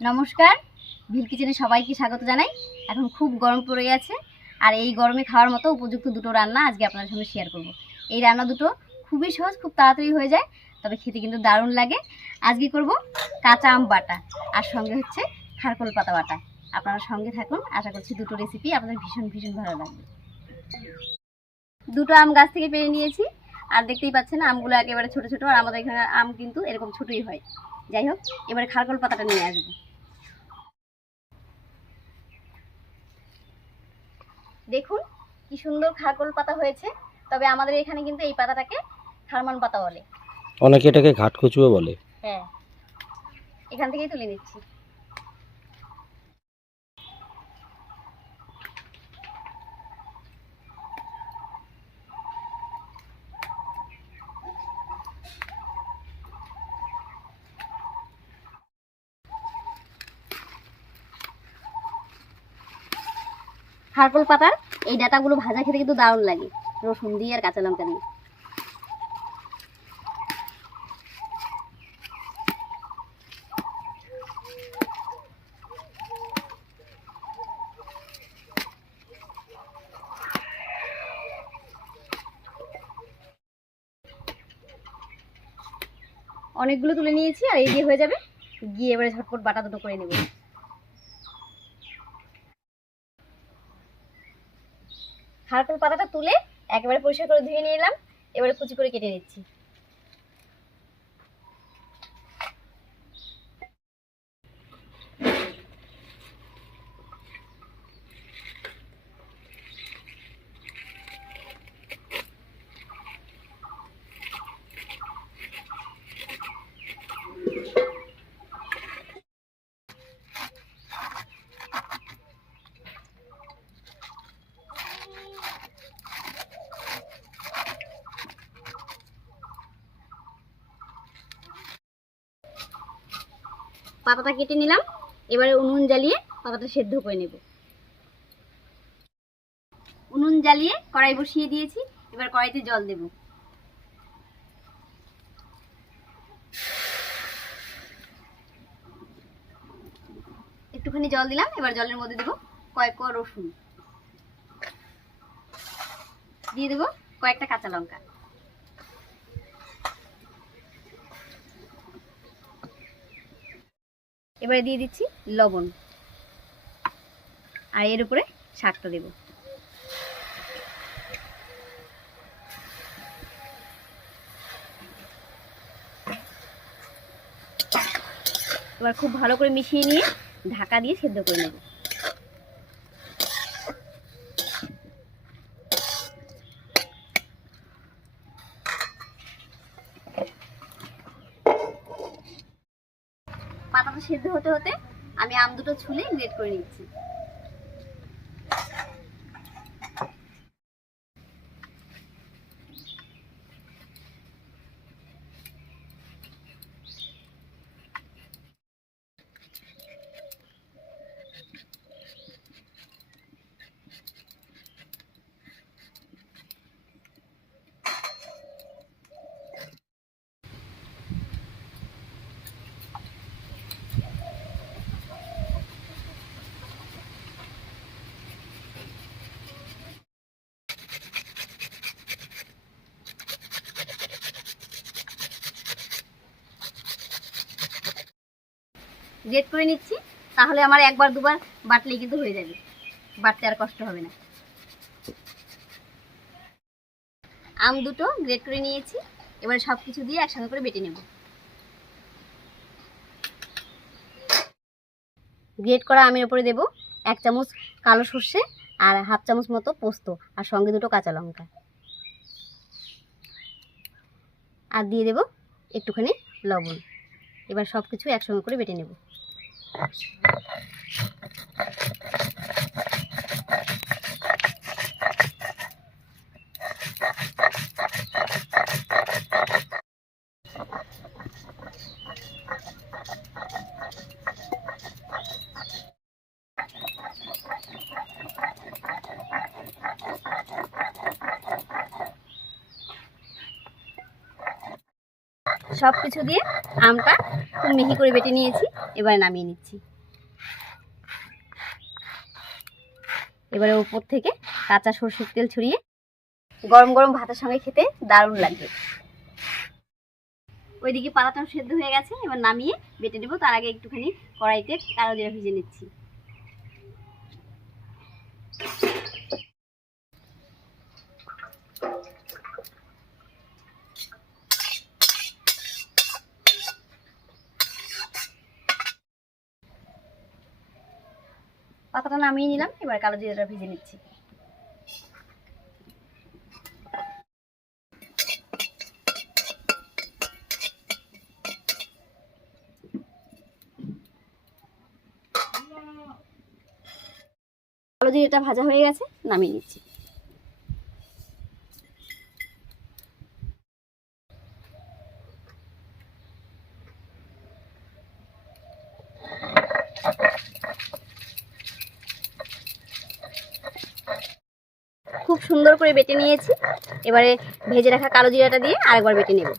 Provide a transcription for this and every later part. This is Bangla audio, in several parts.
নমস্কার। ভিল কিচেনে সবাইকে স্বাগত জানাই। এখন খুব গরম পড়ে গেছে আর এই গরমে খাওয়ার মতো উপযুক্ত দুটো রান্না আজকে আপনাদের সঙ্গে শেয়ার করব। এই রান্না দুটো খুবই সহজ, খুব তাড়াতাড়ি হয়ে যায়, তবে খেতে কিন্তু দারুণ লাগে। আজকে করব কাঁচা আম বাটা আর সঙ্গে হচ্ছে খারকোল পাতা বাটা। আপনারা সঙ্গে থাকুন, আশা করছি দুটো রেসিপি আপনাদের ভীষণ ভীষণ ভালো লাগবে। দুটো আম গাছ থেকে পেরে নিয়েছি আর দেখতেই পাচ্ছেন আমগুলো একেবারে ছোট ছোট আর আমাদের এখানে আম কিন্তু এরকম ছোটই হয়। যাই হোক, এবারে খারকোল পাতাটা নিয়ে আসব। দেখুন কি সুন্দর খারকোল পাতা হয়েছে। তবে আমাদের এখানে কিন্তু এই পাতাটাকে খারমান পাতা বলে। অনেকে এটাকে ঘাটকচুও বলে। হ্যাঁ। এখান থেকেই তুলে নিচ্ছি। খারকোল পাতার, এই ডাটাগুলো ভাজা খেতে কিন্তু দারুণ লাগে। রসুন দিয়ে আর কাঁচা লঙ্কা দিয়ে। অনেকগুলো তুলে নিয়েছি আর এই দিয়ে হয়ে যাবে। গিয়ে এবারে ঝটপট বাটা দুটো করে নেব। খারকুল পাতাটা তুলে একেবারে পরিষ্কার করে ধুয়ে নিয়ে এলাম। এবারে কুচি করে কেটে নিচ্ছি। পাতাটা কেটে নিলাম। এবারে উনুন জ্বালিয়ে পাতাটা সেদ্ধ করে নেব। উনুন জ্বালিয়ে কড়াই বসিয়ে দিয়েছি। এবার কড়াইতে জল দেব। একটুখানি জল দিলাম। এবার জলের মধ্যে দেবো কয়েক কোয়া রসুন। দিয়ে দেবো কয়েকটা কাঁচা লঙ্কা। এবারে দিয়ে দিচ্ছি লবণ। আর এর উপরে শাকটা দেব। এবার খুব ভালো করে মিশিয়ে নিয়ে ঢাকা দিয়ে সেদ্ধ করে নেব পাতাটা সেদ্ধ হতে হতে আমি আম দুটো ছুলে গ্রেট করে নিচ্ছি। গ্রেট করে নিচ্ছি, তাহলে আমার একবার দুবার বাটলেই কিন্তু হয়ে যাবে। বাটতে আর কষ্ট হবে না। আম দুটো গ্রেট করে নিয়েছি, এবার সব কিছু দিয়ে একসঙ্গে করে বেটে নেব। গ্রেট করা আমের উপরে দেব এক চামচ কালো সর্ষে আর হাফ চামচ মতো পোস্ত আর সঙ্গে দুটো কাঁচা লঙ্কা। আর দিয়ে দেব একটুখানি লবণ। এবার সব কিছু একসঙ্গে করে বেটে নেব। সব কিছু দিয়ে আমটা খুব মিহি করে বেটে নিয়েছি। এবারে নামিয়ে নিচ্ছি। এবারে ওপর থেকে কাঁচা সরষের তেল ছড়িয়ে গরম গরম ভাতের সঙ্গে খেতে দারুণ লাগবে। ওইদিকে পাতাটাও সেদ্ধ হয়ে গেছে, এবার নামিয়ে বেটে দেবো তার আগে একটুখানি কড়াইতে কালো ভিজে নিচ্ছি। পাতাটা নামিয়ে নিলাম, এবার কালো জিরাটা ভেজে নিচ্ছি। কালো জিরাটা ভাজা হয়ে গেছে, নামিয়ে নিচ্ছি খুব সুন্দর করে বেটে নিয়েছি। এবারে ভেজে রাখা কালো জিরাটা দিয়ে আরেকবার বেটে নেব।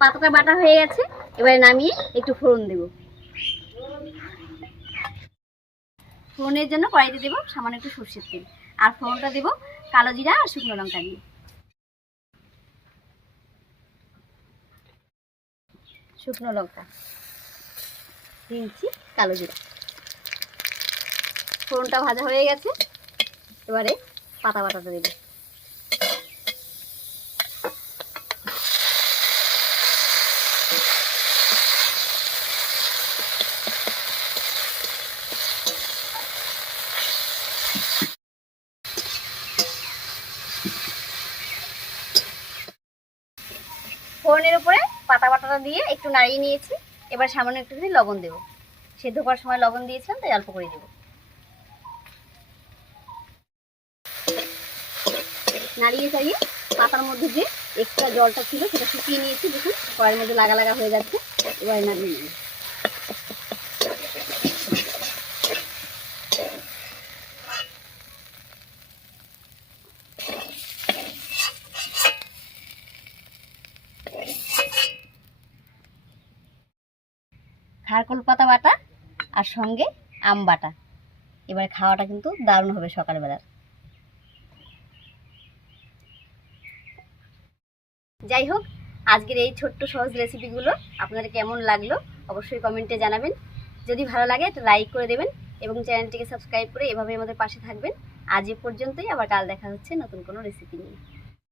পাতাটা বাটা হয়ে গেছে, এবারে নামিয়ে একটু ফোড়ন দেব। ফোড়নের জন্য কড়াইতে দেবো সামান্য একটু সর্ষের তেল। আর ফোড়নটা দেবো কালো জিরা আর শুকনো লঙ্কা দিয়ে। শুকনো লঙ্কা দিয়েছি কালো জিরা। ফোড়নটা ভাজা হয়ে গেছে। এবারে পাতা পাতাটা দেবো। ফোড়নের উপরে পাতা বাটাটা দিয়ে একটু নাড়িয়ে নিয়েছি। এবার সামান্য একটুখানি লবণ দেবো। সেদ্ধ করার সময় লবণ দিয়েছিলাম, তাই অল্প করে দেবো। নাড়িয়ে চাড়িয়ে পাতার মধ্যে যে এক্সট্রা জলটা ছিল, সেটা শুকিয়ে নিয়েছি। দেখুন, কড়াইয়ের মধ্যে লাগা লাগা হয়ে যাচ্ছে। এবার নাড়িয়ে নেব খারকোল পাতা বাটা আর সঙ্গে আম বাটা। এবার খাওয়াটা কিন্তু দারুণ হবে সকালবেলার যাই হোক, আজকের এই ছোট্ট সহজ রেসিপিগুলো আপনাদের কেমন লাগল অবশ্যই কমেন্টে জানাবেন। যদি ভালো লাগে, একটা লাইক করে দেবেন এবং চ্যানেলটিকে সাবস্ক্রাইব করে এভাবে আমাদের পাশে থাকবেন। আজ এ পর্যন্তই, আবার কাল দেখা হচ্ছে নতুন কোনো রেসিপি নিয়ে।